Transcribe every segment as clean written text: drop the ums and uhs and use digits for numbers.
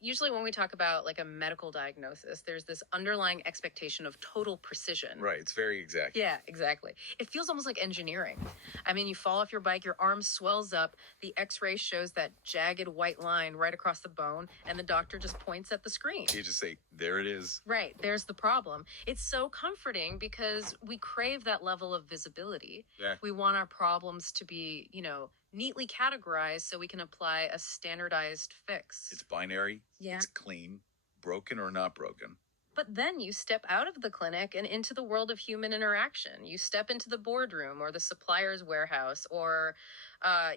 Usually when we talk about like a medical diagnosis, there's this underlying expectation of total precision. Right. It's very exact. Yeah, exactly. It feels almost like engineering. I mean, you fall off your bike, your arm swells up, the x-ray shows that jagged white line right across the bone, and the doctor just points at the screen. You just say, there it is. Right, there's the problem. It's so comforting because we crave that level of visibility. Yeah. We want our problems to be, neatly categorized so we can apply a standardized fix. It's binary. Yeah. It's clean, broken or not broken. But then you step out of the clinic and into the world of human interaction. You step into the boardroom or the supplier's warehouse or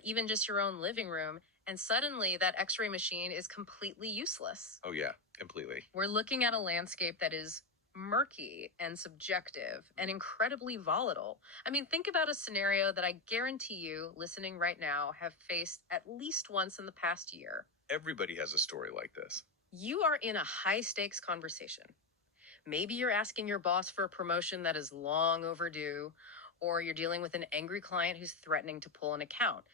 even just your own living room. And suddenly that x-ray machine is completely useless. Oh, yeah, completely. We're looking at a landscape that is murky and subjective and incredibly volatile. I mean, think about a scenario that I guarantee you, listening right now, have faced at least once in the past year. Everybody has a story like this. You are in a high-stakes conversation. Maybe you're asking your boss for a promotion that is long overdue, or you're dealing with an angry client who's threatening to pull an account,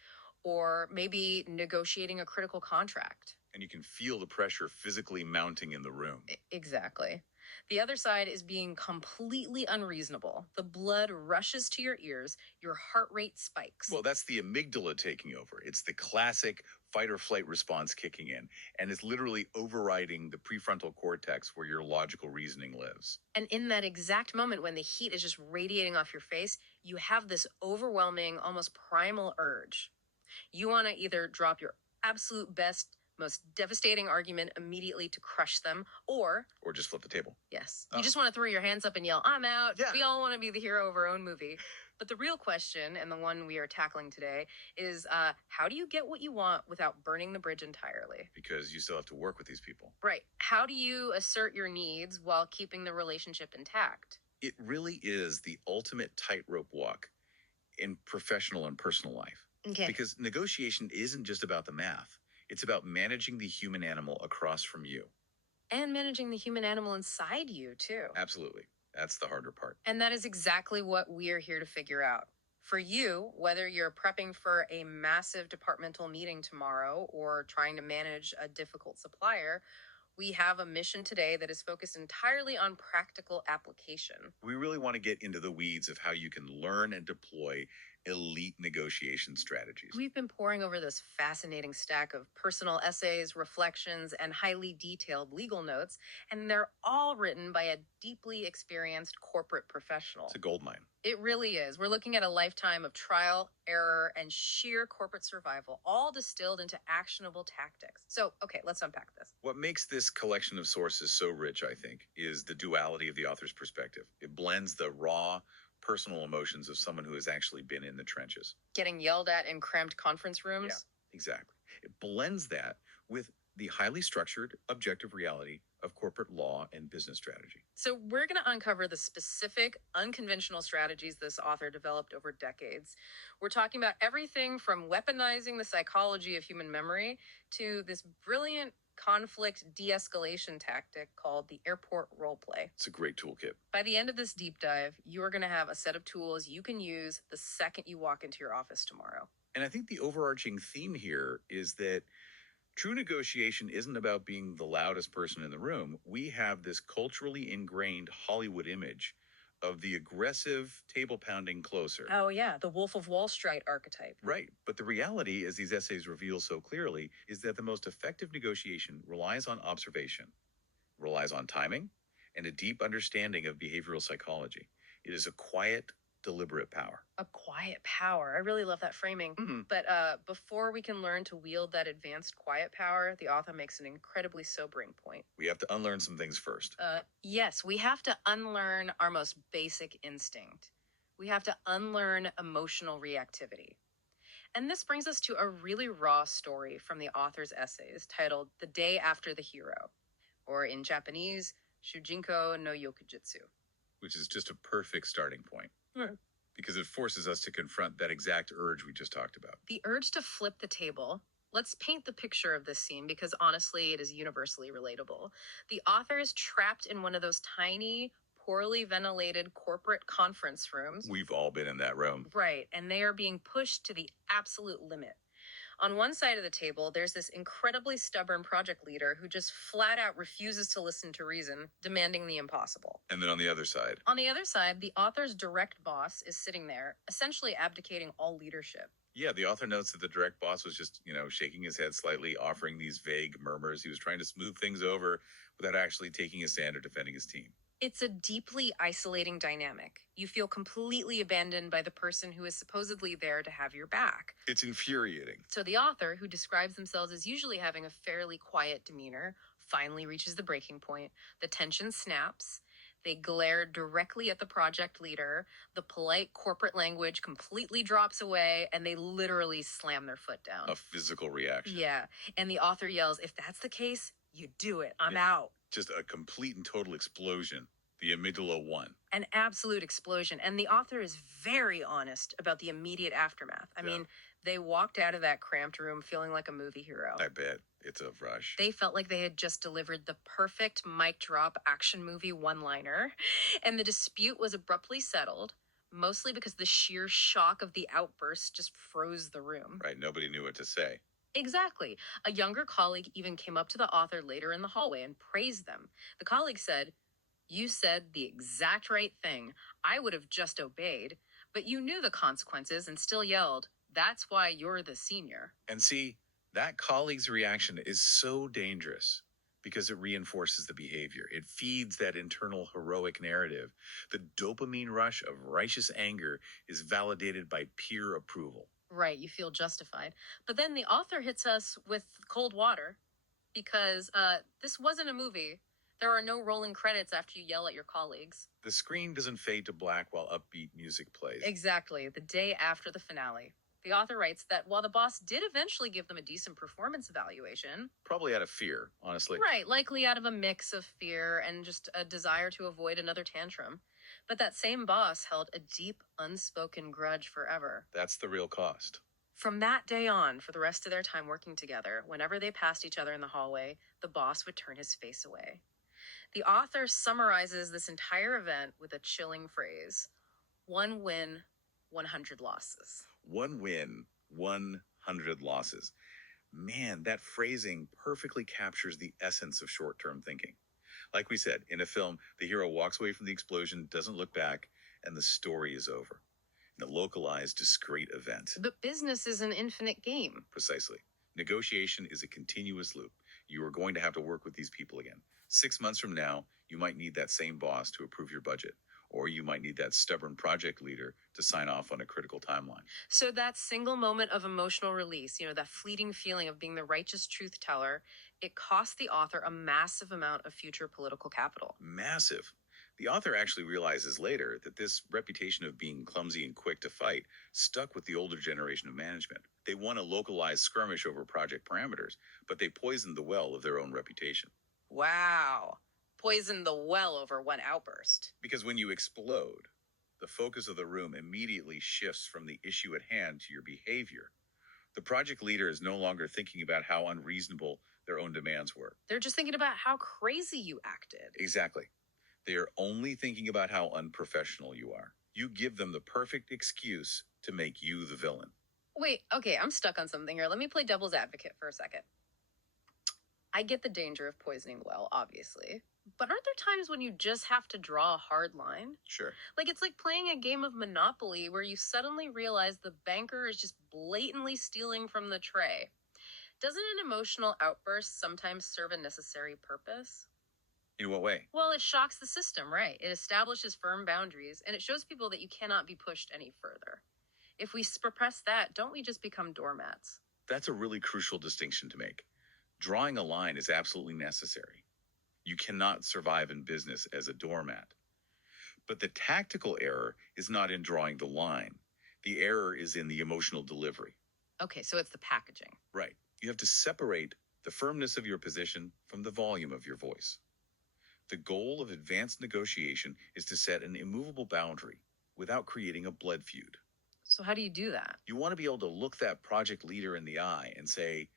or maybe negotiating a critical contract. And you can feel the pressure physically mounting in the room. Exactly. The other side is being completely unreasonable. The blood rushes to your ears, your heart rate spikes. Well, that's the amygdala taking over. It's the classic fight or flight response kicking in, and it's literally overriding the prefrontal cortex where your logical reasoning lives. And in that exact moment when the heat is just radiating off your face, you have this overwhelming, almost primal urge. You want to either drop your absolute best, most devastating argument immediately to crush them, or just flip the table. Yes. You just want to throw your hands up and yell, I'm out. Yeah. We all want to be the hero of our own movie. But the real question, and the one we are tackling today, is how do you get what you want without burning the bridge entirely? Because you still have to work with these people. Right. How do you assert your needs while keeping the relationship intact? It really is the ultimate tightrope walk in professional and personal life. Okay. Because negotiation isn't just about the math. It's about managing the human animal across from you. And managing the human animal inside you, too. Absolutely. That's the harder part. And that is exactly what we're here to figure out. For you, whether you're prepping for a massive departmental meeting tomorrow or trying to manage a difficult supplier, we have a mission today that is focused entirely on practical application. We really want to get into the weeds of how you can learn and deploy elite negotiation strategies. We've been poring over this fascinating stack of personal essays, reflections, and highly detailed legal notes, and they're all written by a deeply experienced corporate professional. It's a goldmine. It really is. We're looking at a lifetime of trial, error, and sheer corporate survival, all distilled into actionable tactics. So, okay, let's unpack this. What makes this collection of sources so rich, I think, is the duality of the author's perspective. It blends the raw, personal emotions of someone who has actually been in the trenches. Getting yelled at in cramped conference rooms? Yeah, exactly. It blends that with the highly structured, objective reality of corporate law and business strategy. So we're going to uncover the specific, unconventional strategies this author developed over decades. We're talking about everything from weaponizing the psychology of human memory to this brilliant conflict de-escalation tactic called the airport role play. It's a great toolkit. By the end of this deep dive, you are going to have a set of tools you can use the second you walk into your office tomorrow. And I think the overarching theme here is that true negotiation isn't about being the loudest person in the room. We have this culturally ingrained Hollywood image of the aggressive table-pounding closer. Oh, yeah, the Wolf of Wall Street archetype. Right. But the reality, as these essays reveal so clearly, is that the most effective negotiation relies on observation, relies on timing, and a deep understanding of behavioral psychology. It is a quiet, deliberate power. A quiet power. I really love that framing. Mm-hmm. But before we can learn to wield that advanced quiet power, the author makes an incredibly sobering point. We have to unlearn some things first. Yes, we have to unlearn our most basic instinct. We have to unlearn emotional reactivity. And this brings us to a really raw story from the author's essays titled The Day After the Hero, or in Japanese, Shujinko no Yokujutsu. Which is just a perfect starting point. Right. Because it forces us to confront that exact urge we just talked about. The urge to flip the table. Let's paint the picture of this scene because honestly, it is universally relatable. The author is trapped in one of those tiny, poorly ventilated corporate conference rooms. We've all been in that room. Right, and they are being pushed to the absolute limit. On one side of the table, there's this incredibly stubborn project leader who just flat out refuses to listen to reason, demanding the impossible. And then on the other side, The author's direct boss is sitting there, essentially abdicating all leadership. yeah, the author notes that the direct boss was just, shaking his head slightly, offering these vague murmurs. He was trying to smooth things over without actually taking a stand or defending his team. It's a deeply isolating dynamic. You feel completely abandoned by the person who is supposedly there to have your back. It's infuriating. So the author, who describes themselves as usually having a fairly quiet demeanor, finally reaches the breaking point. The tension snaps. They glare directly at the project leader. The polite corporate language completely drops away, and they literally slam their foot down. A physical reaction. Yeah. And the author yells, "If that's the case, you do it. I'm Yeah. out." Just a complete and total explosion. The amygdala won. An absolute explosion. And the author is very honest about the immediate aftermath. I Yeah. mean, they walked out of that cramped room feeling like a movie hero. I bet. It's a rush. They felt like they had just delivered the perfect mic drop action movie one-liner. And the dispute was abruptly settled, mostly because the sheer shock of the outburst just froze the room. Right, nobody knew what to say. Exactly. A younger colleague even came up to the author later in the hallway and praised them. The colleague said, "You said the exact right thing. I would have just obeyed, but you knew the consequences and still yelled. That's why you're the senior." And see, that colleague's reaction is so dangerous because it reinforces the behavior. It feeds that internal heroic narrative. The dopamine rush of righteous anger is validated by peer approval. Right, you feel justified. But then the author hits us with cold water because this wasn't a movie. There are no rolling credits after you yell at your colleagues. The screen doesn't fade to black while upbeat music plays. Exactly, the day after the finale. The author writes that while the boss did eventually give them a decent performance evaluation, Probably out of fear, honestly. right, likely out of a mix of fear and just a desire to avoid another tantrum, but that same boss held a deep, unspoken grudge forever. That's the real cost. From that day on, for the rest of their time working together, whenever they passed each other in the hallway, the boss would turn his face away. The author summarizes this entire event with a chilling phrase: 1 win, 100 losses. 1 win, 100 losses. Man, that phrasing perfectly captures the essence of short-term thinking. Like we said, in a film, the hero walks away from the explosion, doesn't look back, and the story is over. In a localized, discrete event. But business is an infinite game. Precisely. Negotiation is a continuous loop. You are going to have to work with these people again. 6 months from now, you might need that same boss to approve your budget, or you might need that stubborn project leader to sign off on a critical timeline. So that single moment of emotional release, that fleeting feeling of being the righteous truth teller, it cost the author a massive amount of future political capital. Massive. The author actually realizes later that this reputation of being clumsy and quick to fight stuck with the older generation of management. They won a localized skirmish over project parameters, but they poisoned the well of their own reputation. Wow. Poisoned the well over one outburst. Because when you explode, the focus of the room immediately shifts from the issue at hand to your behavior. The project leader is no longer thinking about how unreasonable their own demands were. They're just thinking about how crazy you acted. Exactly. They are only thinking about how unprofessional you are. You give them the perfect excuse to make you the villain. Wait, okay, I'm stuck on something here. Let me play devil's advocate for a second. I get the danger of poisoning the well, obviously. But aren't there times when you just have to draw a hard line? Sure. Like it's like playing a game of Monopoly where you suddenly realize the banker is just blatantly stealing from the tray. Doesn't an emotional outburst sometimes serve a necessary purpose? In what way? Well, it shocks the system, right? It establishes firm boundaries, and it shows people that you cannot be pushed any further. If we suppress that, don't we just become doormats? That's a really crucial distinction to make. Drawing a line is absolutely necessary. You cannot survive in business as a doormat. But the tactical error is not in drawing the line. The error is in the emotional delivery. Okay, so it's the packaging. Right. You have to separate the firmness of your position from the volume of your voice. The goal of advanced negotiation is to set an immovable boundary without creating a blood feud. So how do you do that? You want to be able to look that project leader in the eye and say,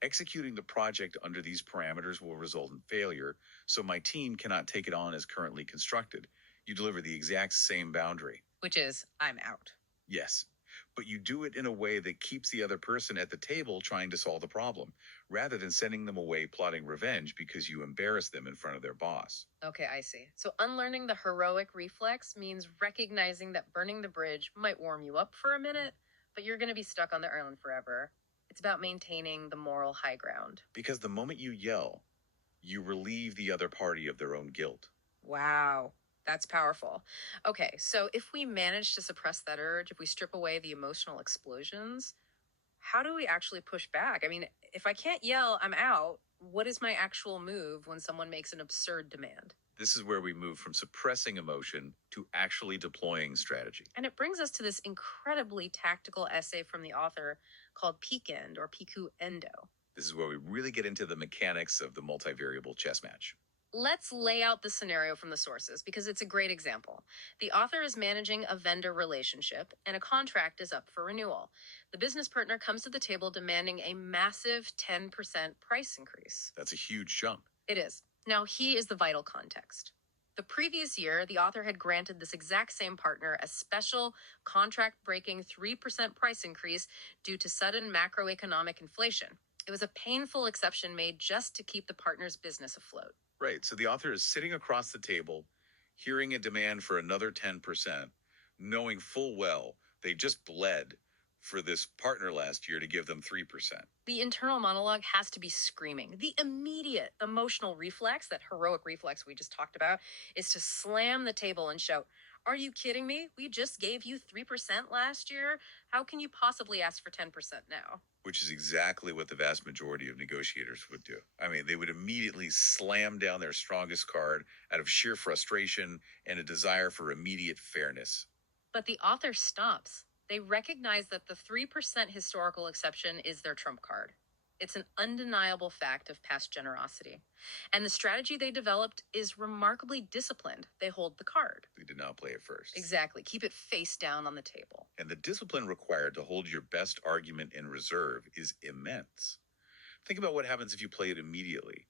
executing the project under these parameters will result in failure, so my team cannot take it on as currently constructed. You deliver the exact same boundary. Which is, I'm out. Yes, but you do it in a way that keeps the other person at the table trying to solve the problem, rather than sending them away plotting revenge because you embarrassed them in front of their boss. Okay, I see. So unlearning the heroic reflex means recognizing that burning the bridge might warm you up for a minute, but you're going to be stuck on the island forever. It's about maintaining the moral high ground. Because the moment you yell, you relieve the other party of their own guilt. Wow, that's powerful. Okay, so if we manage to suppress that urge, if we strip away the emotional explosions, how do we actually push back? I mean, if I can't yell, I'm out. What is my actual move when someone makes an absurd demand? This is where we move from suppressing emotion to actually deploying strategy. And it brings us to this incredibly tactical essay from the author called Peekend or Piku Endo. This is where we really get into the mechanics of the multivariable chess match. Let's lay out the scenario from the sources because it's a great example. The author is managing a vendor relationship and a contract is up for renewal. The business partner comes to the table demanding a massive 10% price increase. That's a huge jump. It is. Now, he is the vital context. The previous year, the author had granted this exact same partner a special contract breaking 3% price increase due to sudden macroeconomic inflation. It was a painful exception made just to keep the partner's business afloat. Right, so the author is sitting across the table, hearing a demand for another 10%, knowing full well they just bled for this partner last year to give them 3%. The internal monologue has to be screaming. The immediate emotional reflex, that heroic reflex we just talked about, is to slam the table and shout, "Are you kidding me? We just gave you 3% last year. How can you possibly ask for 10% now?" Which is exactly what the vast majority of negotiators would do. I mean, they would immediately slam down their strongest card out of sheer frustration and a desire for immediate fairness. But the author stops. They recognize that the 3% historical exception is their trump card. It's an undeniable fact of past generosity. And the strategy they developed is remarkably disciplined. They hold the card. They did not play it first. Exactly. Keep it face down on the table. And the discipline required to hold your best argument in reserve is immense. Think about what happens if you play it immediately.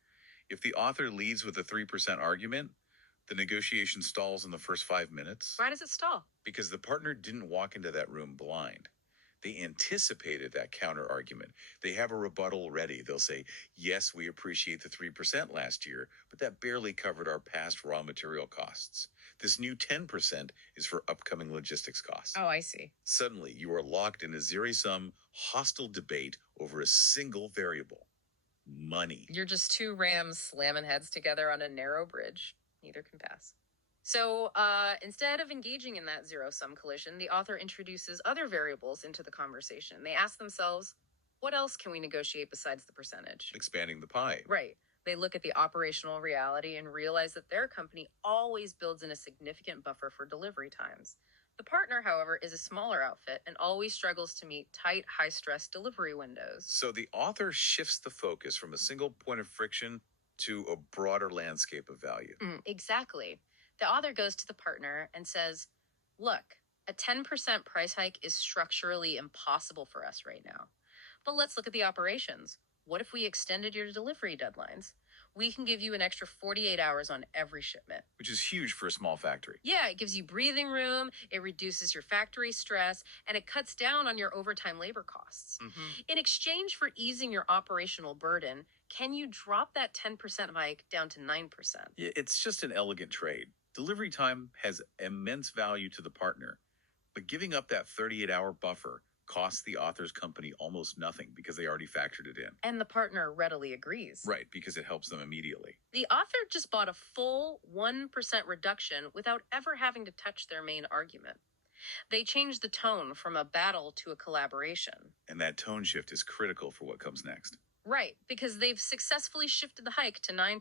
If the author leads with a 3% argument, the negotiation stalls in the first 5 minutes. Why does it stall? Because the partner didn't walk into that room blind. They anticipated that counter argument. They have a rebuttal ready. They'll say, yes, we appreciate the 3% last year, but that barely covered our past raw material costs. This new 10% is for upcoming logistics costs. Oh, I see. Suddenly, you are locked in a zero-sum, hostile debate over a single variable: money. You're just two rams slamming heads together on a narrow bridge. Neither can pass. So instead of engaging in that zero-sum collision, the author introduces other variables into the conversation. They ask themselves, what else can we negotiate besides the percentage? Expanding the pie. Right. They look at the operational reality and realize that their company always builds in a significant buffer for delivery times. The partner, however, is a smaller outfit and always struggles to meet tight, high-stress delivery windows. So the author shifts the focus from a single point of friction to a broader landscape of value. Exactly. The author goes to the partner and says, look, a 10% price hike is structurally impossible for us right now. But let's look at the operations. What if we extended your delivery deadlines? We can give you an extra 48 hours on every shipment. Which is huge for a small factory. Yeah, it gives you breathing room, it reduces your factory stress, and it cuts down on your overtime labor costs. In exchange for easing your operational burden, can you drop that 10% hike down to 9%? It's just an elegant trade. Delivery time has immense value to the partner, but giving up that 38-hour buffer costs the author's company almost nothing because they already factored it in. And the partner readily agrees. Right, because it helps them immediately. The author just bought a full 1% reduction without ever having to touch their main argument. They changed the tone from a battle to a collaboration. And that tone shift is critical for what comes next. Right, because they've successfully shifted the hike to 9%.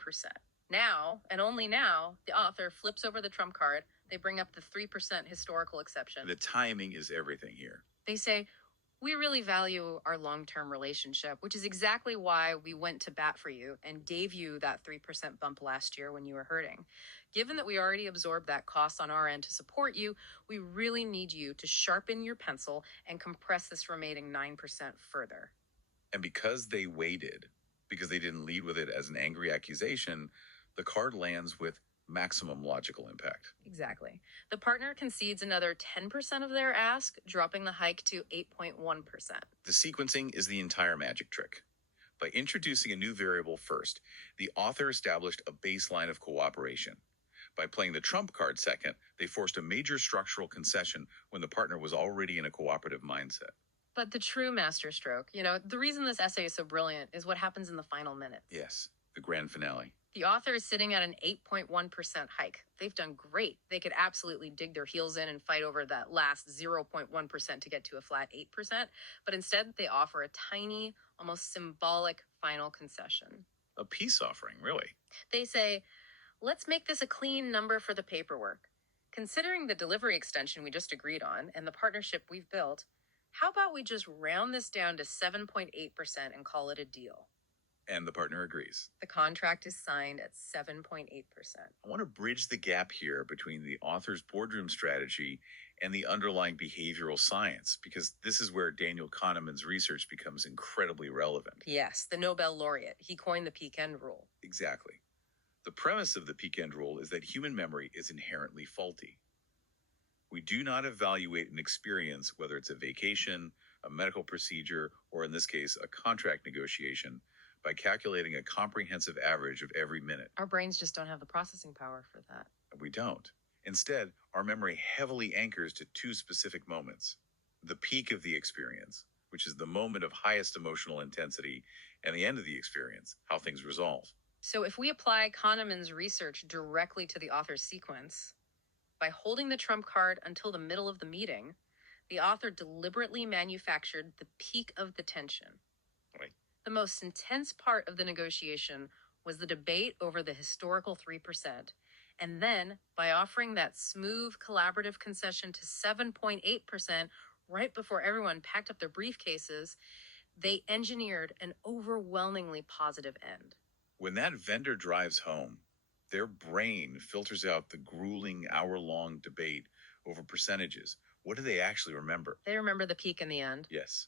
Now, and only now, the author flips over the trump card. They bring up the 3% historical exception. The timing is everything here. They say, we really value our long-term relationship, which is exactly why we went to bat for you and gave you that 3% bump last year when you were hurting. Given that we already absorbed that cost on our end to support you, we really need you to sharpen your pencil and compress this remaining 9% further. And because they waited, because they didn't lead with it as an angry accusation, the card lands with maximum logical impact. Exactly. The partner concedes another 10% of their ask, dropping the hike to 8.1%. The sequencing is the entire magic trick. By introducing a new variable first, the author established a baseline of cooperation. By playing the trump card second, they forced a major structural concession when the partner was already in a cooperative mindset. But the true masterstroke, the reason this essay is so brilliant is what happens in the final minutes. Yes, the grand finale. The author is sitting at an 8.1% hike. They've done great. They could absolutely dig their heels in and fight over that last 0.1% to get to a flat 8%. But instead, they offer a tiny, almost symbolic final concession. A peace offering, really. They say, let's make this a clean number for the paperwork. Considering the delivery extension we just agreed on and the partnership we've built, how about we just round this down to 7.8% and call it a deal? And the partner agrees. The contract is signed at 7.8%. I want to bridge the gap here between the author's boardroom strategy and the underlying behavioral science, because this is where Daniel Kahneman's research becomes incredibly relevant. Yes, the Nobel laureate. He coined the peak end rule. Exactly. The premise of the peak end rule is that human memory is inherently faulty. We do not evaluate an experience, whether it's a vacation, a medical procedure, or in this case, a contract negotiation, by calculating a comprehensive average of every minute. Our brains just don't have the processing power for that. We don't. Instead, our memory heavily anchors to two specific moments: the peak of the experience, which is the moment of highest emotional intensity, and the end of the experience, how things resolve. So if we apply Kahneman's research directly to the author's sequence, by holding the trump card until the middle of the meeting, the author deliberately manufactured the peak of the tension. Right. The most intense part of the negotiation was the debate over the historical 3%. And then, by offering that smooth, collaborative concession to 7.8% right before everyone packed up their briefcases, they engineered an overwhelmingly positive end. When that vendor drives home, their brain filters out the grueling hour-long debate over percentages. What do they actually remember? They remember the peak in the end. Yes.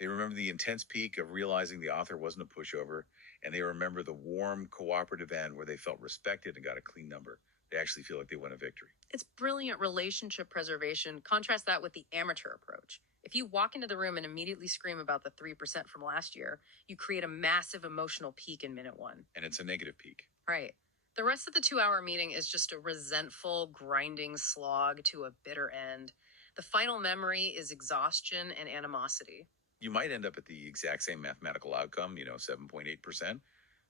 They remember the intense peak of realizing the author wasn't a pushover, and they remember the warm, cooperative end where they felt respected and got a clean number. They actually feel like they won a victory. It's brilliant relationship preservation. Contrast that with the amateur approach. If you walk into the room and immediately scream about the 3% from last year, you create a massive emotional peak in minute one. And it's a negative peak. Right. The rest of the 2-hour meeting is just a resentful, grinding slog to a bitter end. The final memory is exhaustion and animosity. You might end up at the exact same mathematical outcome, 7.8%,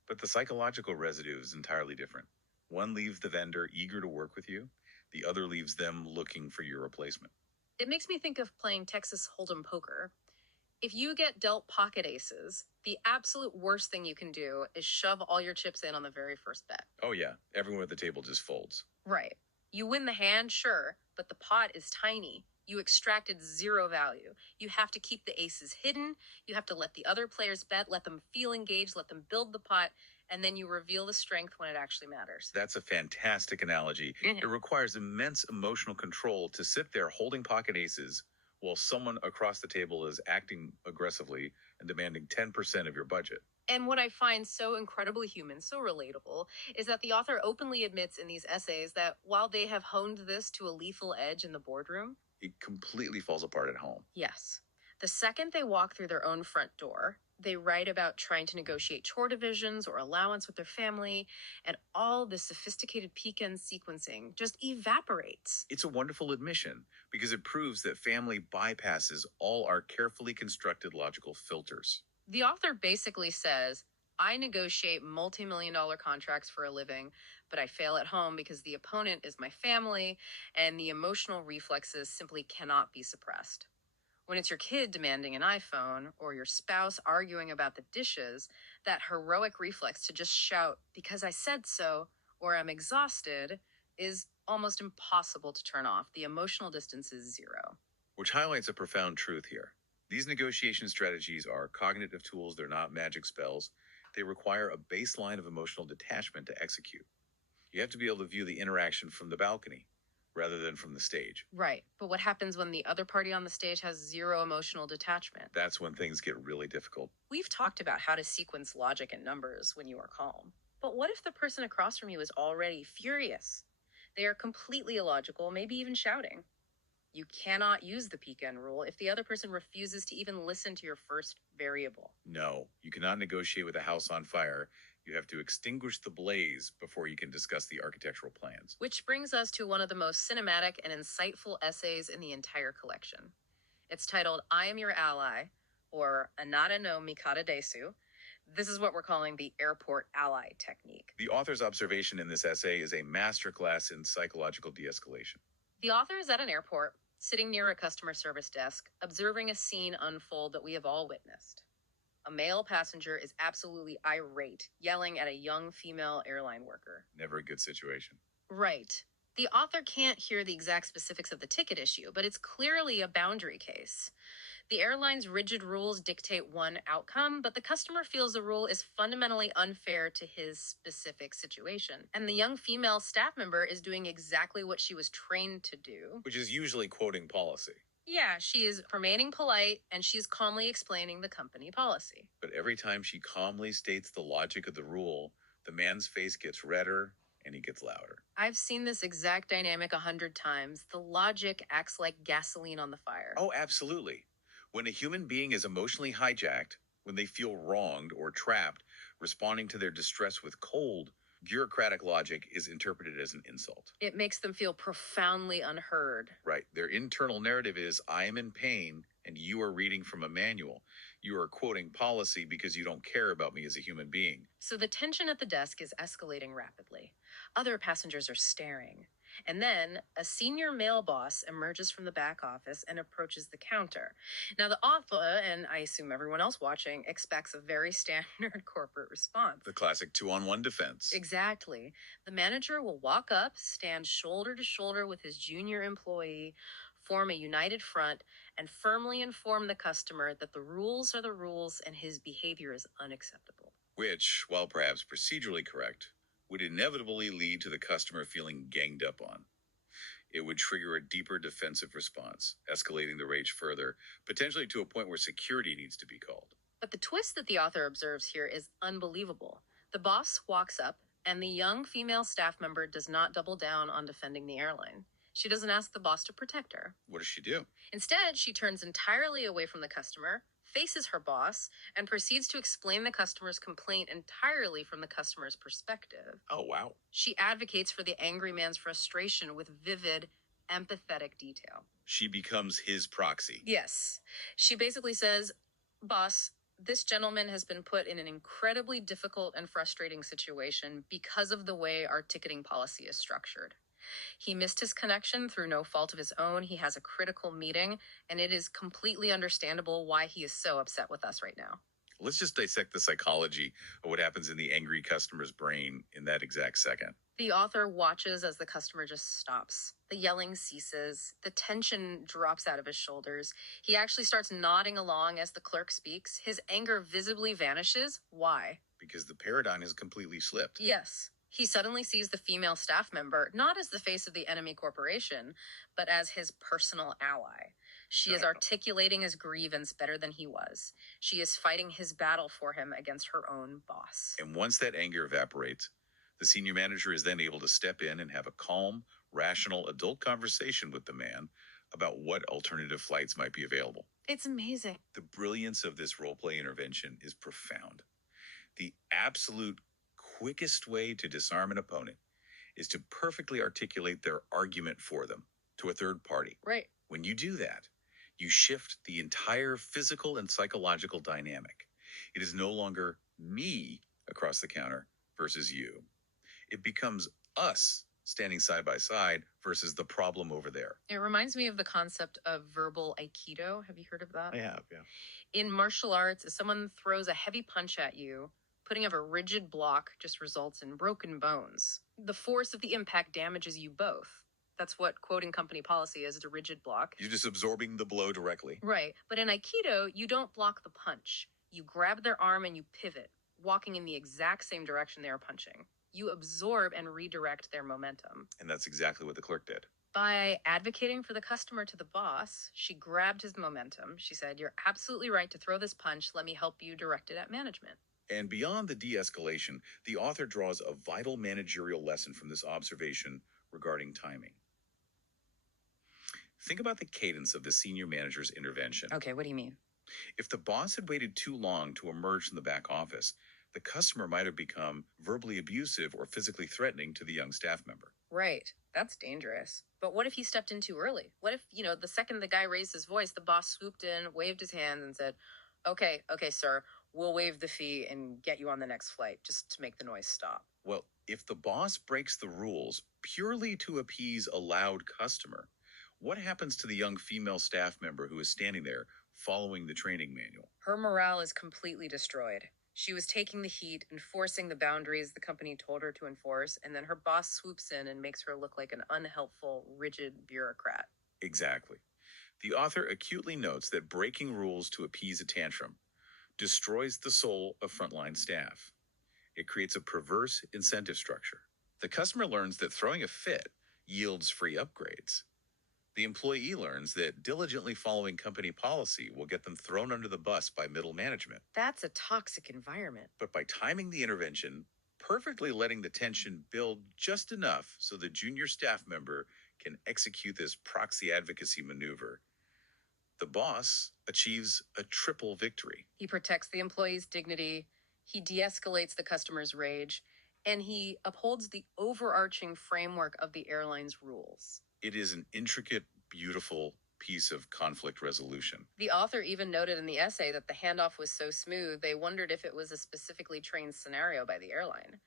but the psychological residue is entirely different. One leaves the vendor eager to work with you. The other leaves them looking for your replacement. It makes me think of playing Texas Hold'em poker. If you get dealt pocket aces, the absolute worst thing you can do is shove all your chips in on the very first bet. Oh yeah, everyone at the table just folds. Right. You win the hand, sure, but the pot is tiny. You extracted zero value. You have to keep the aces hidden. You have to let the other players bet, let them feel engaged, let them build the pot, and then you reveal the strength when it actually matters. That's a fantastic analogy. It requires immense emotional control to sit there holding pocket aces while someone across the table is acting aggressively and demanding 10% of your budget. And what I find so incredibly human, so relatable, is that the author openly admits in these essays that while they have honed this to a lethal edge in the boardroom, it completely falls apart at home. Yes. The second they walk through their own front door, they write about trying to negotiate chore divisions or allowance with their family, and all this sophisticated peak end sequencing just evaporates. It's a wonderful admission because it proves that family bypasses all our carefully constructed logical filters. The author basically says, I negotiate multi-million-dollar contracts for a living, but I fail at home because the opponent is my family and the emotional reflexes simply cannot be suppressed. When it's your kid demanding an iPhone or your spouse arguing about the dishes, that heroic reflex to just shout, because I said so, or I'm exhausted, is almost impossible to turn off. The emotional distance is zero. Which highlights a profound truth here. These negotiation strategies are cognitive tools. They're not magic spells. They require a baseline of emotional detachment to execute. You have to be able to view the interaction from the balcony rather than from the stage. Right. But what happens when the other party on the stage has zero emotional detachment? That's when things get really difficult. We've talked about how to sequence logic and numbers when you are calm. But what if the person across from you is already furious? They are completely illogical, maybe even shouting. You cannot use the peak end rule if the other person refuses to even listen to your first variable. No, you cannot negotiate with a house on fire. You have to extinguish the blaze before you can discuss the architectural plans. Which brings us to one of the most cinematic and insightful essays in the entire collection. It's titled I Am Your Ally, or Anata no Mikata Desu. This is what we're calling the airport ally technique. The author's observation in this essay is a masterclass in psychological de escalation. The author is at an airport, sitting near a customer service desk, observing a scene unfold that we have all witnessed. A male passenger is absolutely irate, yelling at a young female airline worker. Never a good situation. Right. The author can't hear the exact specifics of the ticket issue, but it's clearly a boundary case. The airline's rigid rules dictate one outcome, but the customer feels the rule is fundamentally unfair to his specific situation. And the young female staff member is doing exactly what she was trained to do. Which is usually quoting policy. Yeah, she is remaining polite and she's calmly explaining the company policy. But every time she calmly states the logic of the rule, the man's face gets redder and he gets louder. I've seen this exact dynamic 100 times. The logic acts like gasoline on the fire. Oh, absolutely. When a human being is emotionally hijacked, when they feel wronged or trapped, responding to their distress with cold, bureaucratic logic is interpreted as an insult. It makes them feel profoundly unheard. Right. Their internal narrative is, I am in pain and you are reading from a manual. You are quoting policy because you don't care about me as a human being. So the tension at the desk is escalating rapidly. Other passengers are staring. And then a senior male boss emerges from the back office and approaches the counter. Now, the author, and I assume everyone else watching, expects a very standard corporate response. The classic 2-on-1 defense. Exactly. The manager will walk up, stand shoulder to shoulder with his junior employee, form a united front, and firmly inform the customer that the rules are the rules and his behavior is unacceptable. Which, while perhaps procedurally correct, would inevitably lead to the customer feeling ganged up on. It would trigger a deeper defensive response, escalating the rage further, potentially to a point where security needs to be called. But the twist that the author observes here is unbelievable. The boss walks up, and the young female staff member does not double down on defending the airline. She doesn't ask the boss to protect her. What does she do? Instead, she turns entirely away from the customer, faces her boss, and proceeds to explain the customer's complaint entirely from the customer's perspective. Oh, wow. She advocates for the angry man's frustration with vivid, empathetic detail. She becomes his proxy. Yes. She basically says, boss, this gentleman has been put in an incredibly difficult and frustrating situation because of the way our ticketing policy is structured. He missed his connection through no fault of his own. He has a critical meeting, and it is completely understandable why he is so upset with us right now. Let's just dissect the psychology of what happens in the angry customer's brain in that exact second. The author watches as the customer just stops. The yelling ceases. The tension drops out of his shoulders. He actually starts nodding along as the clerk speaks. His anger visibly vanishes. Why? Because the paradigm has completely slipped. Yes. He suddenly sees the female staff member not as the face of the enemy corporation, but as his personal ally. She is articulating his grievance better than he was. She is fighting his battle for him against her own boss. And once that anger evaporates, the senior manager is then able to step in and have a calm, rational, adult conversation with the man about what alternative flights might be available. It's amazing. The brilliance of this role-play intervention is profound. The absolute quickest way to disarm an opponent is to perfectly articulate their argument for them to a third party. Right. When you do that, you shift the entire physical and psychological dynamic. It is no longer me across the counter versus you. It becomes us standing side by side versus the problem over there. It reminds me of the concept of verbal aikido. Have you heard of that? I have, yeah. In martial arts, if someone throws a heavy punch at you, putting up a rigid block just results in broken bones. The force of the impact damages you both. That's what quoting company policy is a rigid block. You're just absorbing the blow directly. Right. But in Aikido, you don't block the punch. You grab their arm and you pivot, walking in the exact same direction they are punching. You absorb and redirect their momentum. And that's exactly what the clerk did. By advocating for the customer to the boss, she grabbed his momentum. She said, "You're absolutely right to throw this punch. Let me help you direct it at management." And beyond the de escalation, the author draws a vital managerial lesson from this observation regarding timing. Think about the cadence of the senior manager's intervention. Okay, what do you mean? If the boss had waited too long to emerge from the back office, the customer might have become verbally abusive or physically threatening to the young staff member. Right. That's dangerous. But what if he stepped in too early? What if, the second the guy raised his voice, the boss swooped in, waved his hand, and said, okay, sir, we'll waive the fee and get you on the next flight just to make the noise stop. Well, if the boss breaks the rules purely to appease a loud customer, what happens to the young female staff member who is standing there following the training manual? Her morale is completely destroyed. She was taking the heat, enforcing the boundaries the company told her to enforce, and then her boss swoops in and makes her look like an unhelpful, rigid bureaucrat. Exactly. The author acutely notes that breaking rules to appease a tantrum destroys the soul of frontline staff. It creates a perverse incentive structure. The customer learns that throwing a fit yields free upgrades. The employee learns that diligently following company policy will get them thrown under the bus by middle management. That's a toxic environment. But by timing the intervention, perfectly letting the tension build just enough so the junior staff member can execute this proxy advocacy maneuver, the boss achieves a triple victory. He protects the employee's dignity, he de-escalates the customer's rage, and he upholds the overarching framework of the airline's rules. It is an intricate, beautiful piece of conflict resolution. The author even noted in the essay that the handoff was so smooth, they wondered if it was a specifically trained scenario by the airline.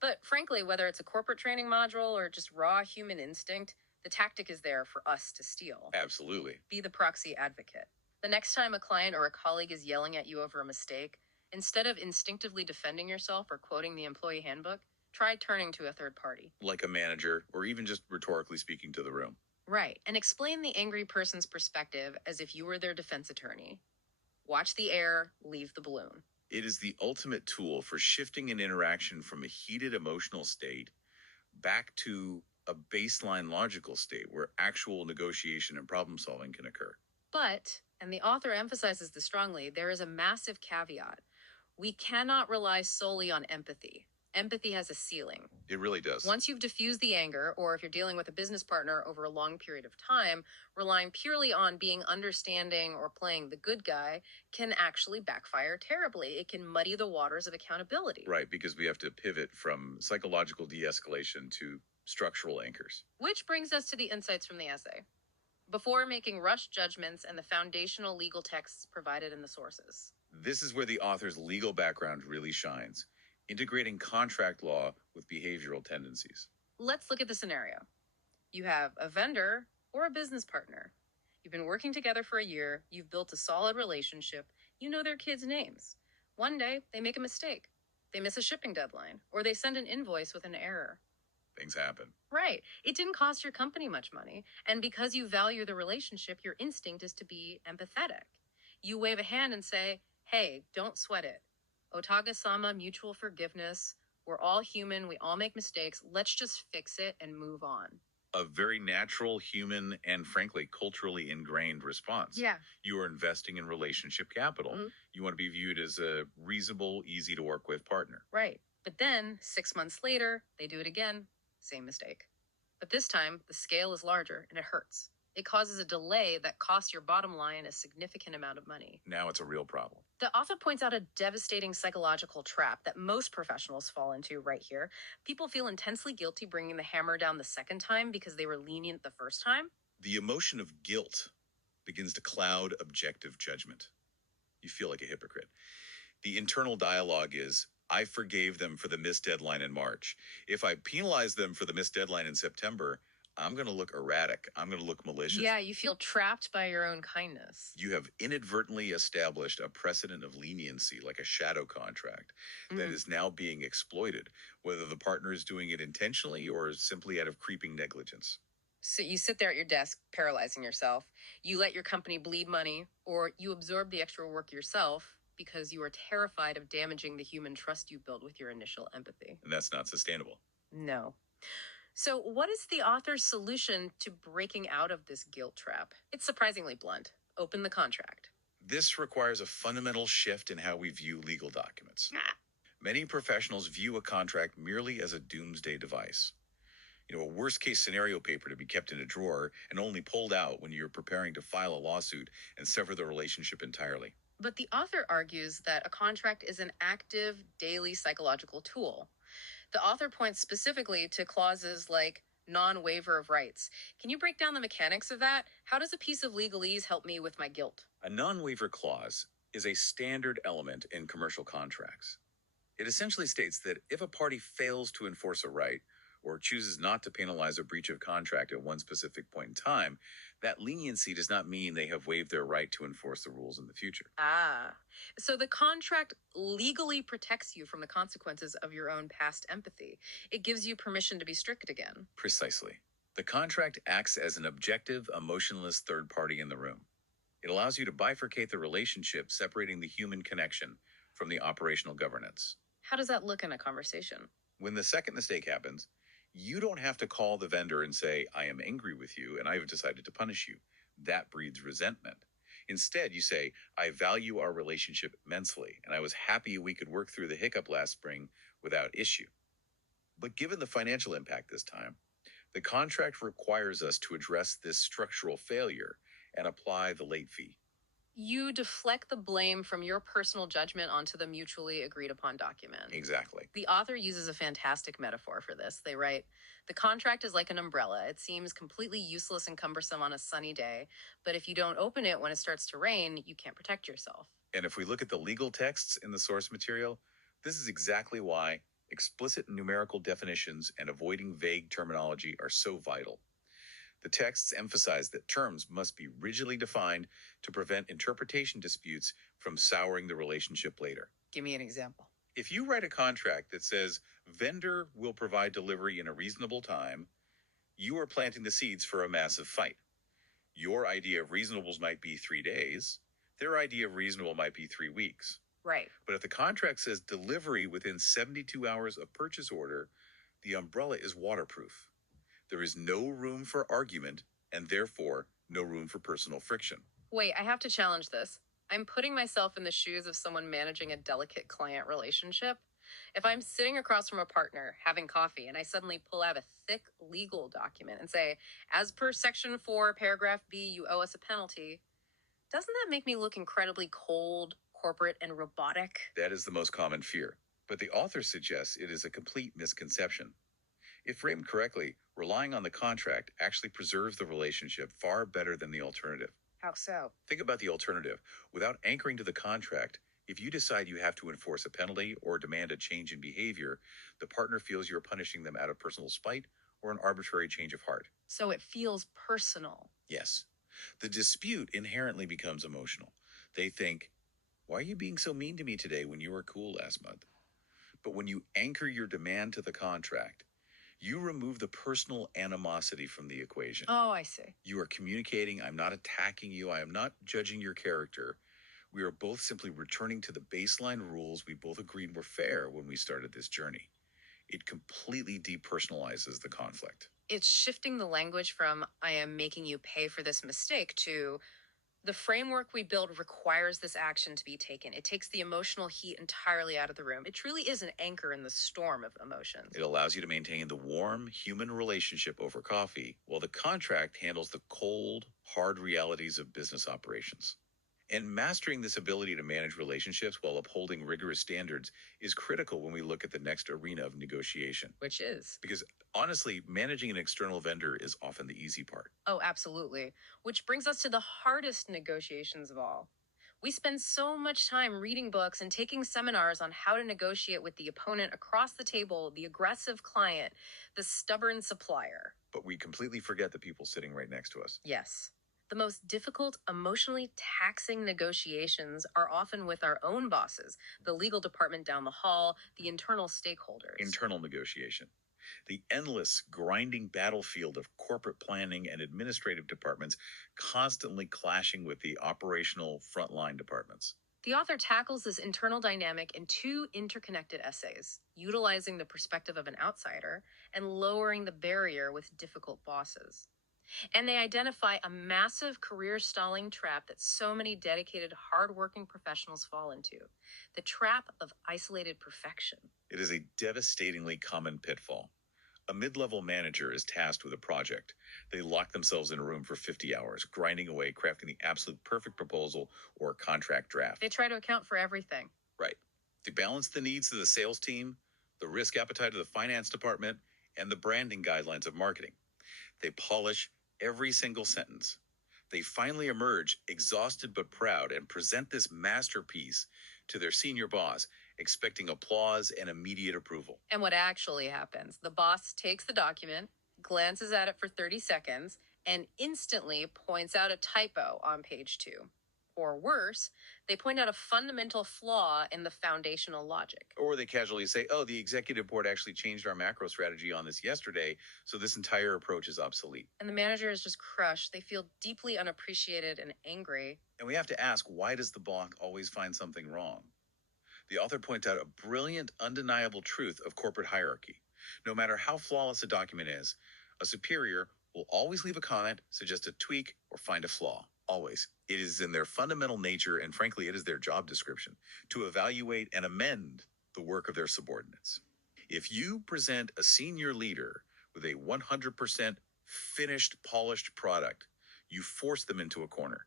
But frankly, whether it's a corporate training module or just raw human instinct, the tactic is there for us to steal. Absolutely. Be the proxy advocate. The next time a client or a colleague is yelling at you over a mistake, instead of instinctively defending yourself or quoting the employee handbook, try turning to a third party. Like a manager, or even just rhetorically speaking to the room. Right, and explain the angry person's perspective as if you were their defense attorney. Watch the air, leave the balloon. It is the ultimate tool for shifting an interaction from a heated emotional state back to a baseline logical state where actual negotiation and problem solving can occur. But, and the author emphasizes this strongly, there is a massive caveat. We cannot rely solely on empathy. Empathy has a ceiling. It really does. Once you've diffused the anger, or if you're dealing with a business partner over a long period of time, relying purely on being understanding or playing the good guy can actually backfire terribly. It can muddy the waters of accountability. Right, because we have to pivot from psychological de-escalation to structural anchors. Which brings us to the insights from the essay. Before making rushed judgments and the foundational legal texts provided in the sources. This is where the author's legal background really shines, integrating contract law with behavioral tendencies. Let's look at the scenario. You have a vendor or a business partner. You've been working together for a year, you've built a solid relationship, you know their kids' names. One day, they make a mistake. They miss a shipping deadline, or they send an invoice with an error. Things happen. Right. It didn't cost your company much money, and because you value the relationship, your instinct is to be empathetic. You wave a hand and say, hey, don't sweat it. Otaga-sama, mutual forgiveness. We're all human. We all make mistakes. Let's just fix it and move on. A very natural, human, and frankly, culturally ingrained response. Yeah. You are investing in relationship capital. Mhm. You want to be viewed as a reasonable, easy to work with partner. Right. But then, 6 months later, they do it again. Same mistake. But this time, the scale is larger and it hurts. It causes a delay that costs your bottom line a significant amount of money. Now it's a real problem. The author points out a devastating psychological trap that most professionals fall into right here. People feel intensely guilty bringing the hammer down the second time because they were lenient the first time. The emotion of guilt begins to cloud objective judgment. You feel like a hypocrite. The internal dialogue is, I forgave them for the missed deadline in March. If I penalize them for the missed deadline in September, I'm going to look erratic. I'm going to look malicious. Yeah, you feel trapped by your own kindness. You have inadvertently established a precedent of leniency, like a shadow contract, that is now being exploited, whether the partner is doing it intentionally or simply out of creeping negligence. So you sit there at your desk, paralyzing yourself. You let your company bleed money, or you absorb the extra work yourself because you are terrified of damaging the human trust you built with your initial empathy. And that's not sustainable. No. So what is the author's solution to breaking out of this guilt trap? It's surprisingly blunt. Open the contract. This requires a fundamental shift in how we view legal documents. Many professionals view a contract merely as a doomsday device. A worst case scenario paper to be kept in a drawer and only pulled out when you're preparing to file a lawsuit and sever the relationship entirely. But the author argues that a contract is an active daily psychological tool. The author points specifically to clauses like non waiver of rights. Can you break down the mechanics of that? How does a piece of legalese help me with my guilt? A non waiver clause is a standard element in commercial contracts. It essentially states that if a party fails to enforce a right or chooses not to penalize a breach of contract at one specific point in time, that leniency does not mean they have waived their right to enforce the rules in the future. Ah, so the contract legally protects you from the consequences of your own past empathy. It gives you permission to be strict again. Precisely. The contract acts as an objective, emotionless third party in the room. It allows you to bifurcate the relationship, separating the human connection from the operational governance. How does that look in a conversation? When the second mistake happens, you don't have to call the vendor and say, I am angry with you and I have decided to punish you. That breeds resentment. Instead, you say, I value our relationship immensely and I was happy we could work through the hiccup last spring without issue. But given the financial impact this time, the contract requires us to address this structural failure and apply the late fee. You deflect the blame from your personal judgment onto the mutually agreed upon document. Exactly. The author uses a fantastic metaphor for this. They write, the contract is like an umbrella. It seems completely useless and cumbersome on a sunny day, but if you don't open it when it starts to rain, you can't protect yourself. And if we look at the legal texts in the source material, this is exactly why explicit numerical definitions and avoiding vague terminology are so vital. The texts emphasize that terms must be rigidly defined to prevent interpretation disputes from souring the relationship later. Give me an example. If you write a contract that says vendor will provide delivery in a reasonable time, you are planting the seeds for a massive fight. Your idea of reasonables might be 3 days. Their idea of reasonable might be 3 weeks. Right. But if the contract says delivery within 72 hours of purchase order, the umbrella is waterproof. There is no room for argument and therefore no room for personal friction. Wait, I have to challenge this. I'm putting myself in the shoes of someone managing a delicate client relationship. If I'm sitting across from a partner having coffee and I suddenly pull out a thick legal document and say, as per section 4, paragraph B, you owe us a penalty, doesn't that make me look incredibly cold, corporate, and robotic? That is the most common fear, but the author suggests it is a complete misconception. If framed correctly, relying on the contract actually preserves the relationship far better than the alternative. How so? Think about the alternative. Without anchoring to the contract, if you decide you have to enforce a penalty or demand a change in behavior, the partner feels you're punishing them out of personal spite or an arbitrary change of heart. So it feels personal. Yes. The dispute inherently becomes emotional. They think, why are you being so mean to me today when you were cool last month? But when you anchor your demand to the contract, you remove the personal animosity from the equation. Oh, I see. You are communicating, I'm not attacking you, I am not judging your character. We are both simply returning to the baseline rules we both agreed were fair when we started this journey. It completely depersonalizes the conflict. It's shifting the language from, I am making you pay for this mistake, to, the framework we build requires this action to be taken. It takes the emotional heat entirely out of the room. It truly is an anchor in the storm of emotions. It allows you to maintain the warm human relationship over coffee, while the contract handles the cold, hard realities of business operations. And mastering this ability to manage relationships while upholding rigorous standards is critical when we look at the next arena of negotiation. Which is? Because honestly, managing an external vendor is often the easy part. Oh, absolutely. Which brings us to the hardest negotiations of all. We spend so much time reading books and taking seminars on how to negotiate with the opponent across the table, the aggressive client, the stubborn supplier. But we completely forget the people sitting right next to us. Yes. The most difficult, emotionally taxing negotiations are often with our own bosses, the legal department down the hall, the internal stakeholders. Internal negotiation. The endless, grinding battlefield of corporate planning and administrative departments constantly clashing with the operational frontline departments. The author tackles this internal dynamic in 2 interconnected essays, utilizing the perspective of an outsider and lowering the barrier with difficult bosses. And they identify a massive career stalling trap that so many dedicated, hardworking professionals fall into: the trap of isolated perfection. It is a devastatingly common pitfall. A mid level manager is tasked with a project. They lock themselves in a room for 50 hours, grinding away, crafting the absolute perfect proposal or contract draft. They try to account for everything. Right. They balance the needs of the sales team, the risk appetite of the finance department, and the branding guidelines of marketing. They polish every single sentence. They finally emerge exhausted but proud and present this masterpiece to their senior boss, expecting applause and immediate approval. And what actually happens? The boss takes the document, glances at it for 30 seconds, and instantly points out a typo on page 2. Or worse, they point out a fundamental flaw in the foundational logic. Or they casually say, oh, the executive board actually changed our macro strategy on this yesterday, so this entire approach is obsolete. And the manager is just crushed. They feel deeply unappreciated and angry. And we have to ask, why does the boss always find something wrong? The author points out a brilliant, undeniable truth of corporate hierarchy. No matter how flawless a document is, a superior will always leave a comment, suggest a tweak, or find a flaw. Always. It is in their fundamental nature, and frankly, it is their job description, to evaluate and amend the work of their subordinates. If you present a senior leader with a 100% finished, polished product, you force them into a corner.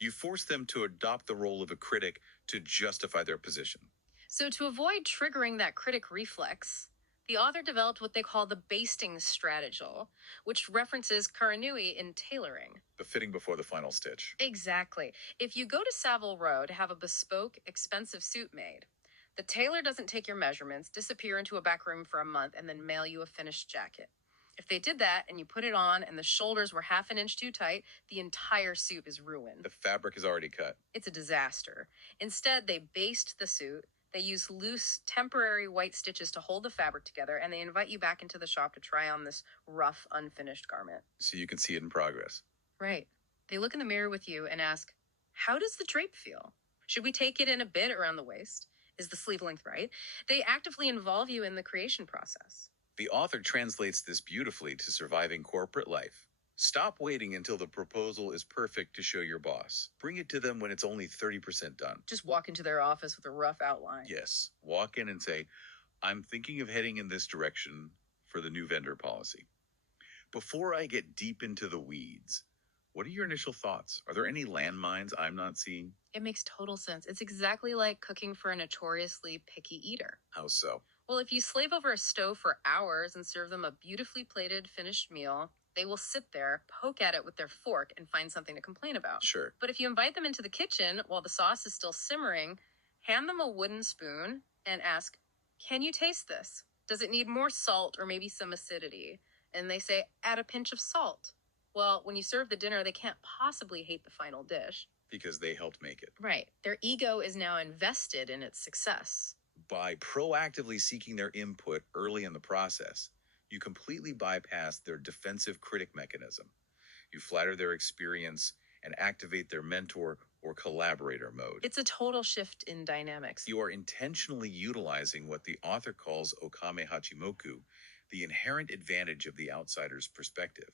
You force them to adopt the role of a critic to justify their position. So, to avoid triggering that critic reflex, the author developed what they call the basting strategy, which references Karanui in tailoring. The fitting before the final stitch. Exactly. If you go to Savile Row to have a bespoke, expensive suit made, the tailor doesn't take your measurements, disappear into a back room for a month, and then mail you a finished jacket. If they did that and you put it on and the shoulders were half an inch too tight, the entire suit is ruined. The fabric is already cut. It's a disaster. Instead, they baste the suit. They use loose, temporary white stitches to hold the fabric together, and they invite you back into the shop to try on this rough, unfinished garment. So you can see it in progress. Right. They look in the mirror with you and ask, how does the drape feel? Should we take it in a bit around the waist? Is the sleeve length right? They actively involve you in the creation process. The author translates this beautifully to surviving corporate life. Stop waiting until the proposal is perfect to show your boss. Bring it to them when it's only 30% done. Just walk into their office with a rough outline. Yes. Walk in and say, I'm thinking of heading in this direction for the new vendor policy. Before I get deep into the weeds, what are your initial thoughts? Are there any landmines I'm not seeing? It makes total sense. It's exactly like cooking for a notoriously picky eater. How so? Well, if you slave over a stove for hours and serve them a beautifully plated, finished meal, they will sit there, poke at it with their fork, and find something to complain about. Sure. But if you invite them into the kitchen while the sauce is still simmering, hand them a wooden spoon and ask, can you taste this? Does it need more salt or maybe some acidity? And they say, add a pinch of salt. Well, when you serve the dinner, they can't possibly hate the final dish. Because they helped make it. Right. Their ego is now invested in its success. By proactively seeking their input early in the process, you completely bypass their defensive critic mechanism. You flatter their experience and activate their mentor or collaborator mode. It's a total shift in dynamics. You are intentionally utilizing what the author calls Okame Hachimoku, the inherent advantage of the outsider's perspective.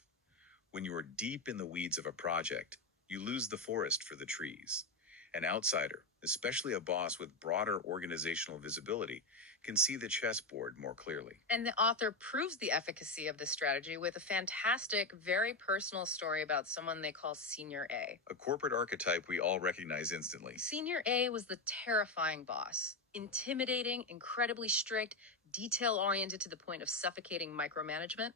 When you are deep in the weeds of a project, you lose the forest for the trees. An outsider, especially a boss with broader organizational visibility, can see the chessboard more clearly. And the author proves the efficacy of this strategy with a fantastic, very personal story about someone they call Senior A. A corporate archetype we all recognize instantly. Senior A was the terrifying boss. Intimidating, incredibly strict, detail-oriented to the point of suffocating micromanagement.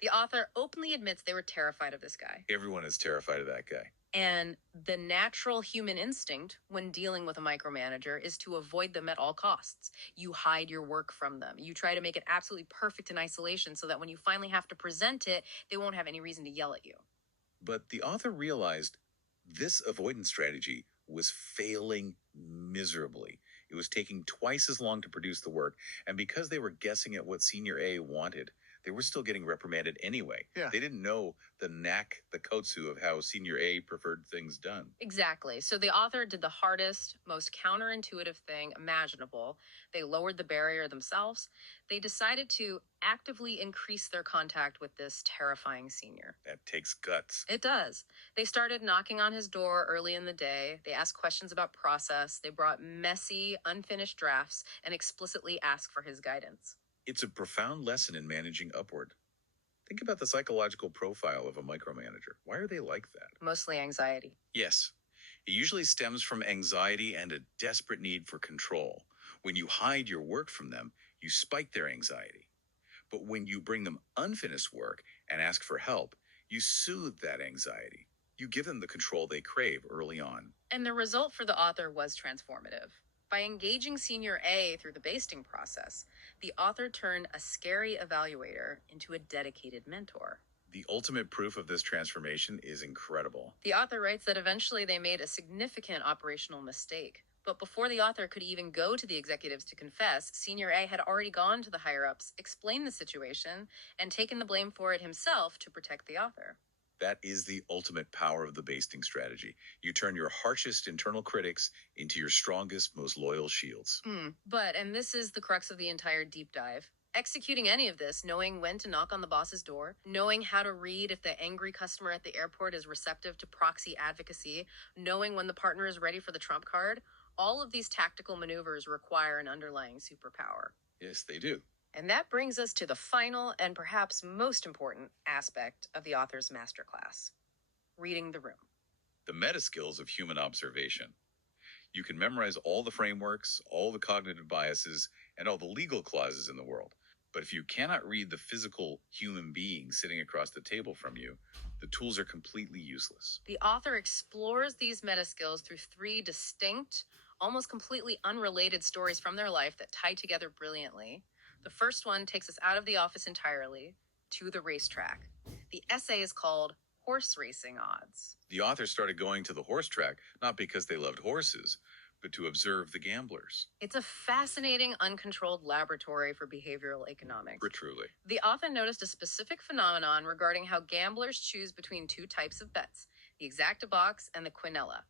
The author openly admits they were terrified of this guy. Everyone is terrified of that guy. And the natural human instinct when dealing with a micromanager is to avoid them at all costs. You hide your work from them. You try to make it absolutely perfect in isolation so that when you finally have to present it, they won't have any reason to yell at you. But the author realized this avoidance strategy was failing miserably. It was taking twice as long to produce the work, and because they were guessing at what Senior A wanted, they were still getting reprimanded anyway. Yeah. They didn't know the kotsu of how Senior A preferred things done. Exactly. So the author did the hardest, most counterintuitive thing imaginable. They lowered the barrier themselves. They decided to actively increase their contact with this terrifying senior. That takes guts. It does. They started knocking on his door early in the day. They asked questions about process. They brought messy, unfinished drafts and explicitly asked for his guidance. It's a profound lesson in managing upward. Think about the psychological profile of a micromanager. Why are they like that? Mostly anxiety. Yes, it usually stems from anxiety and a desperate need for control. When you hide your work from them, you spike their anxiety. But when you bring them unfinished work and ask for help, you soothe that anxiety. You give them the control they crave early on. And the result for the author was transformative. By engaging Senior A through the basting process, the author turned a scary evaluator into a dedicated mentor. The ultimate proof of this transformation is incredible. The author writes that eventually they made a significant operational mistake. But before the author could even go to the executives to confess, Senior A had already gone to the higher-ups, explained the situation, and taken the blame for it himself to protect the author. That is the ultimate power of the basting strategy. You turn your harshest internal critics into your strongest, most loyal shields. And this is the crux of the entire deep dive. Executing any of this, knowing when to knock on the boss's door, knowing how to read if the angry customer at the airport is receptive to proxy advocacy, knowing when the partner is ready for the trump card, all of these tactical maneuvers require an underlying superpower. Yes, they do. And that brings us to the final and perhaps most important aspect of the author's masterclass: reading the room. The meta skills of human observation. You can memorize all the frameworks, all the cognitive biases, and all the legal clauses in the world. But if you cannot read the physical human being sitting across the table from you, the tools are completely useless. The author explores these meta skills through 3 distinct, almost completely unrelated stories from their life that tie together brilliantly. The first one takes us out of the office entirely to the racetrack. The essay is called Horse Racing Odds. The author started going to the horse track not because they loved horses, but to observe the gamblers. It's a fascinating, uncontrolled laboratory for behavioral economics. Truly. The author noticed a specific phenomenon regarding how gamblers choose between 2 types of bets: the exacta box and the quinella.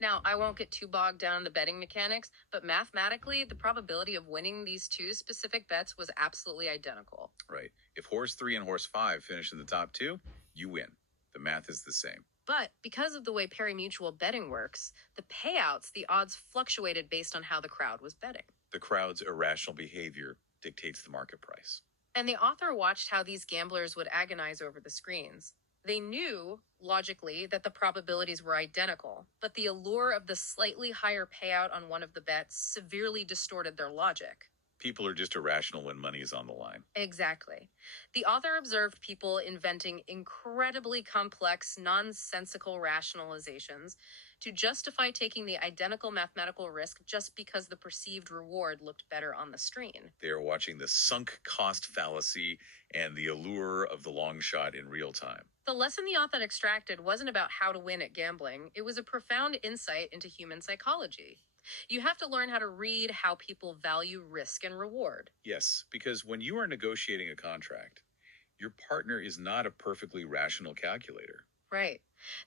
Now, I won't get too bogged down in the betting mechanics, but mathematically, the probability of winning these 2 specific bets was absolutely identical. Right. If horse 3 and horse 5 finish in the top 2, you win. The math is the same. But because of the way pari-mutuel betting works, the payouts, the odds fluctuated based on how the crowd was betting. The crowd's irrational behavior dictates the market price. And the author watched how these gamblers would agonize over the screens. They knew, logically, that the probabilities were identical, but the allure of the slightly higher payout on one of the bets severely distorted their logic. People are just irrational when money is on the line. Exactly. The author observed people inventing incredibly complex, nonsensical rationalizations to justify taking the identical mathematical risk just because the perceived reward looked better on the screen. They are watching the sunk cost fallacy and the allure of the long shot in real time. The lesson the author extracted wasn't about how to win at gambling. It was a profound insight into human psychology. You have to learn how to read how people value risk and reward. Yes, because when you are negotiating a contract, your partner is not a perfectly rational calculator. Right.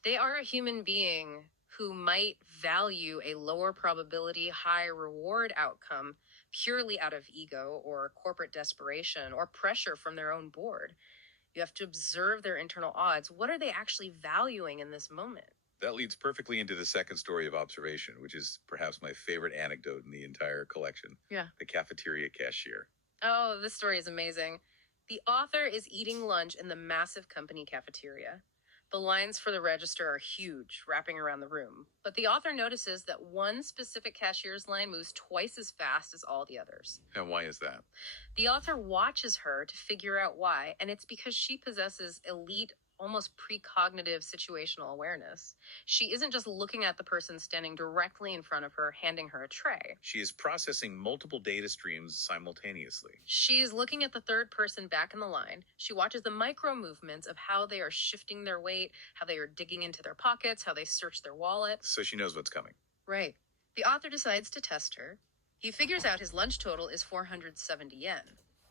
They are a human being who might value a lower probability, high reward outcome purely out of ego or corporate desperation or pressure from their own board. You have to observe their internal odds. What are they actually valuing in this moment? That leads perfectly into the second story of observation, which is perhaps my favorite anecdote in the entire collection. Yeah. The cafeteria cashier. Oh, this story is amazing. The author is eating lunch in the massive company cafeteria. The lines for the register are huge, wrapping around the room. But the author notices that one specific cashier's line moves twice as fast as all the others. And why is that? The author watches her to figure out why, and it's because she possesses elite, almost precognitive situational awareness. She isn't just looking at the person standing directly in front of her, handing her a tray. She is processing multiple data streams simultaneously. She's looking at the third person back in the line. She watches the micro movements of how they are shifting their weight, how they are digging into their pockets, how they search their wallet. So she knows what's coming. Right. The author decides to test her. He figures out his lunch total is 470 yen.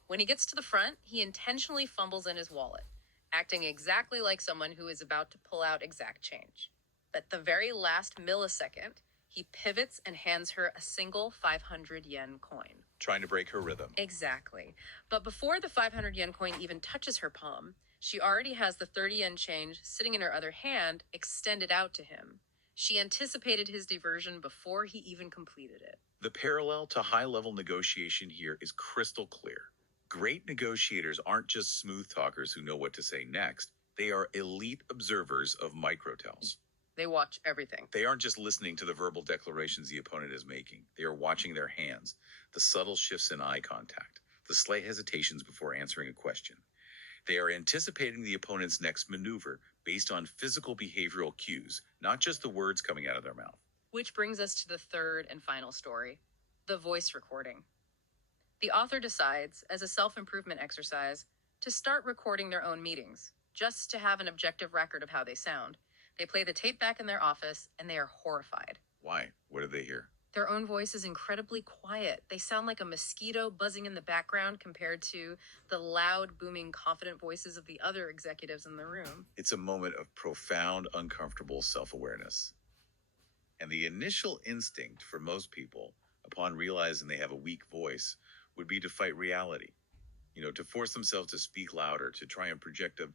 When he gets to the front, he intentionally fumbles in his wallet, acting exactly like someone who is about to pull out exact change. But the very last millisecond, he pivots and hands her a single 500 yen coin. Trying to break her rhythm. Exactly. But before the 500 yen coin even touches her palm, she already has the 30 yen change sitting in her other hand, extended out to him. She anticipated his diversion before he even completed it. The parallel to high-level negotiation here is crystal clear. Great negotiators aren't just smooth talkers who know what to say next. They are elite observers of microtells. They watch everything. They aren't just listening to the verbal declarations the opponent is making. They are watching their hands, the subtle shifts in eye contact, the slight hesitations before answering a question. They are anticipating the opponent's next maneuver based on physical behavioral cues, not just the words coming out of their mouth. Which brings us to the third and final story, the voice recording. The author decides, as a self-improvement exercise, to start recording their own meetings, just to have an objective record of how they sound. They play the tape back in their office, and they are horrified. Why? What did they hear? Their own voice is incredibly quiet. They sound like a mosquito buzzing in the background compared to the loud, booming, confident voices of the other executives in the room. It's a moment of profound, uncomfortable self-awareness. And the initial instinct for most people, upon realizing they have a weak voice, would be to fight reality. To force themselves to speak louder, to try and project a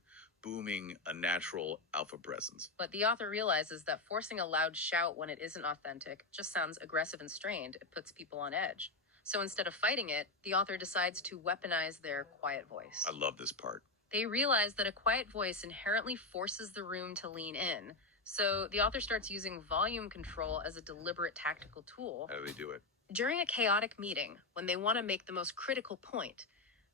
booming, unnatural alpha presence. But the author realizes that forcing a loud shout when it isn't authentic just sounds aggressive and strained. It puts people on edge. So instead of fighting it, the author decides to weaponize their quiet voice. I love this part. They realize that a quiet voice inherently forces the room to lean in. So the author starts using volume control as a deliberate tactical tool. How do they do it? During a chaotic meeting, when they want to make the most critical point,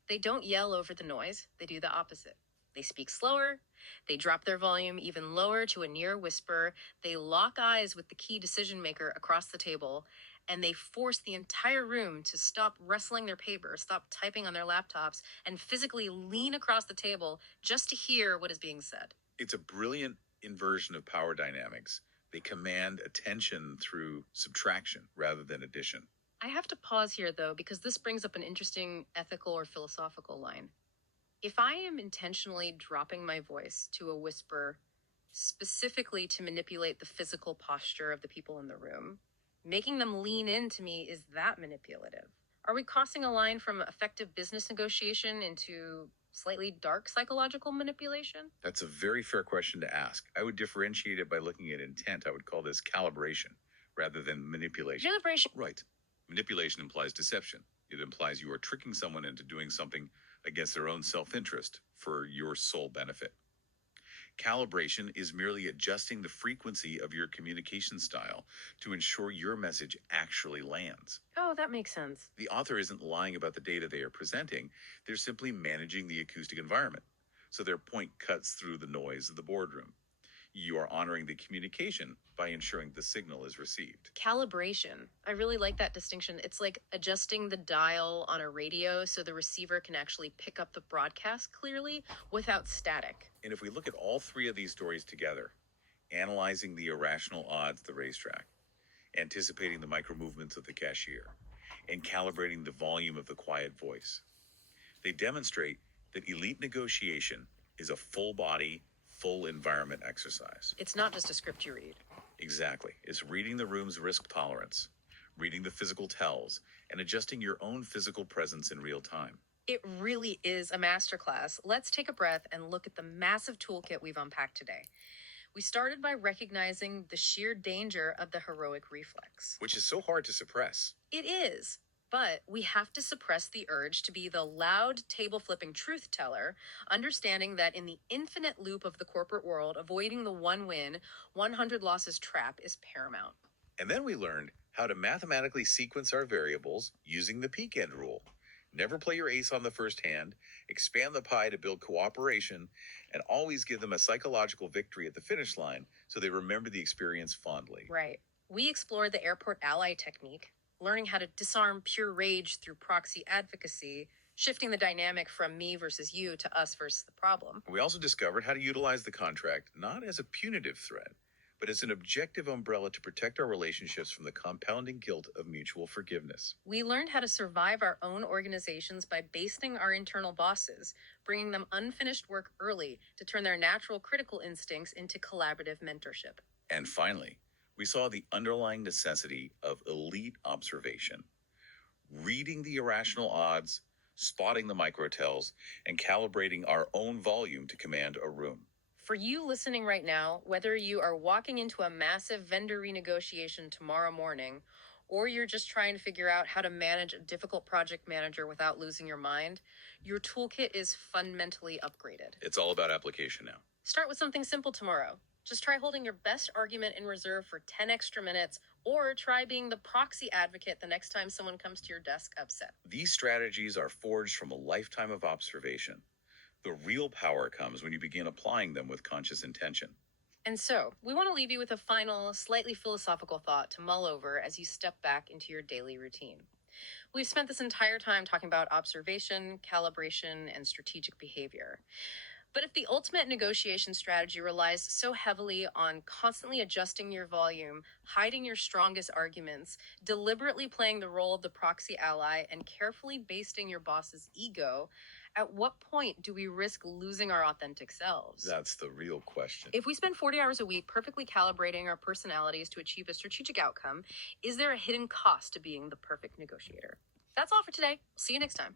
they don't yell over the noise, they do the opposite. They speak slower, they drop their volume even lower to a near whisper, they lock eyes with the key decision maker across the table, and they force the entire room to stop wrestling their paper, stop typing on their laptops, and physically lean across the table just to hear what is being said. It's a brilliant inversion of power dynamics. They command attention through subtraction rather than addition. I have to pause here, though, because this brings up an interesting ethical or philosophical line. If I am intentionally dropping my voice to a whisper, specifically to manipulate the physical posture of the people in the room, making them lean into me is that manipulative? Are we crossing a line from effective business negotiation into slightly dark psychological manipulation? That's a very fair question to ask. I would differentiate it by looking at intent. I would call this calibration rather than manipulation. Calibration. Right. Manipulation implies deception. It implies you are tricking someone into doing something against their own self-interest for your sole benefit. Calibration is merely adjusting the frequency of your communication style to ensure your message actually lands. Oh, that makes sense. The author isn't lying about the data they are presenting. They're simply managing the acoustic environment, so their point cuts through the noise of the boardroom. You are honoring the communication by ensuring the signal is received. Calibration. I really like that distinction. It's like adjusting the dial on a radio so the receiver can actually pick up the broadcast clearly without static. And if we look at all three of these stories together, analyzing the irrational odds of the racetrack, anticipating the micro movements of the cashier, and calibrating the volume of the quiet voice, they demonstrate that elite negotiation is a full body, full environment exercise. It's not just a script you read. Exactly. It's reading the room's risk tolerance, reading the physical tells, and adjusting your own physical presence in real time. It really is a masterclass. Let's take a breath and look at the massive toolkit we've unpacked today. We started by recognizing the sheer danger of the heroic reflex. Which is so hard to suppress. It is. But we have to suppress the urge to be the loud, table-flipping truth teller, understanding that in the infinite loop of the corporate world, avoiding the one win, 100 losses trap is paramount. And then we learned how to mathematically sequence our variables using the peak end rule. Never play your ace on the first hand, expand the pie to build cooperation, and always give them a psychological victory at the finish line so they remember the experience fondly. Right. We explored the airport ally technique, learning how to disarm pure rage through proxy advocacy, shifting the dynamic from me versus you to us versus the problem. We also discovered how to utilize the contract not as a punitive threat, but as an objective umbrella to protect our relationships from the compounding guilt of mutual forgiveness. We learned how to survive our own organizations by basting our internal bosses, bringing them unfinished work early to turn their natural critical instincts into collaborative mentorship. And finally, we saw the underlying necessity of elite observation, reading the irrational odds, spotting the microtells, and calibrating our own volume to command a room. For you listening right now, whether you are walking into a massive vendor renegotiation tomorrow morning, or you're just trying to figure out how to manage a difficult project manager without losing your mind, your toolkit is fundamentally upgraded. It's all about application now. Start with something simple tomorrow. Just try holding your best argument in reserve for 10 extra minutes, or try being the proxy advocate the next time someone comes to your desk upset. These strategies are forged from a lifetime of observation. The real power comes when you begin applying them with conscious intention. And so, we want to leave you with a final, slightly philosophical thought to mull over as you step back into your daily routine. We've spent this entire time talking about observation, calibration, and strategic behavior. But if the ultimate negotiation strategy relies so heavily on constantly adjusting your volume, hiding your strongest arguments, deliberately playing the role of the proxy ally, and carefully basting your boss's ego, at what point do we risk losing our authentic selves? That's the real question. If we spend 40 hours a week perfectly calibrating our personalities to achieve a strategic outcome, is there a hidden cost to being the perfect negotiator? That's all for today. See you next time.